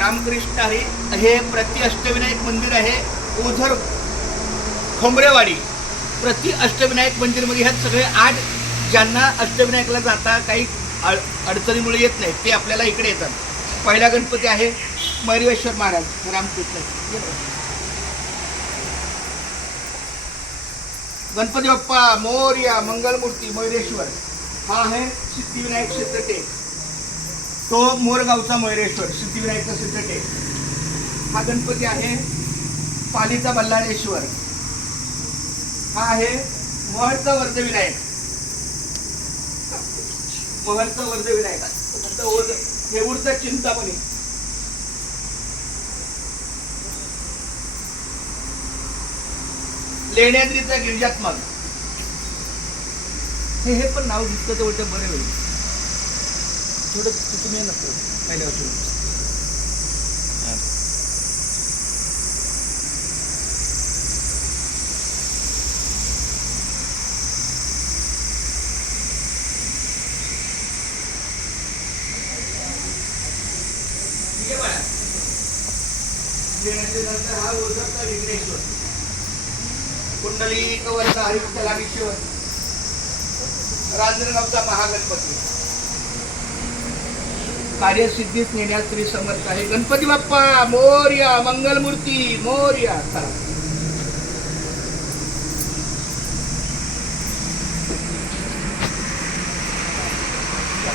रामकृष्ण हरी हे प्रति अष्टविनायक मंदिर आहे. ओझर खोंबरेवाडी प्रति अष्टविनायक मंदिरमध्ये ह्यात सगळे 8 ज्यांना अष्टविनायकला जाता काही अडचणीमुळे येत नाही ते आपल्याला इकडे येतात. पहिला गणपती आहे मयुरेश्वर महाराज रामकृष्ण. गणपती बाप्पा मोरया मंगलमूर्ती मयुरेश्वर. हा आहे सिद्धिविनायक सिद्धटेक. तो मोरगावचा मयुरेश्वर सिद्धिविनायकचा सिद्धटेक. हा गणपती आहे पालीचा बल्लाळेश्वर. हा आहे महडचा वर्धविनायक. महडचा वर्धविनायक हेऊरचा चिंतामणी. लेण्याद्रीचा गिरिजात्मक. हे पण नाव दिसतं तेवढं बरे होईल. थोडं तुम्ही नको पहिल्यापासून. नंतर हा ओझरचा विघ्नेश्वर. कुंडली कवरचा हरिचलाधीश्वर. रांजणगावचा महागणपती. कार्यसिद्धीस नेण्यास श्री समर्थ आहे. गणपती बाप्पा मोरया मंगलमूर्ती मोरया. चला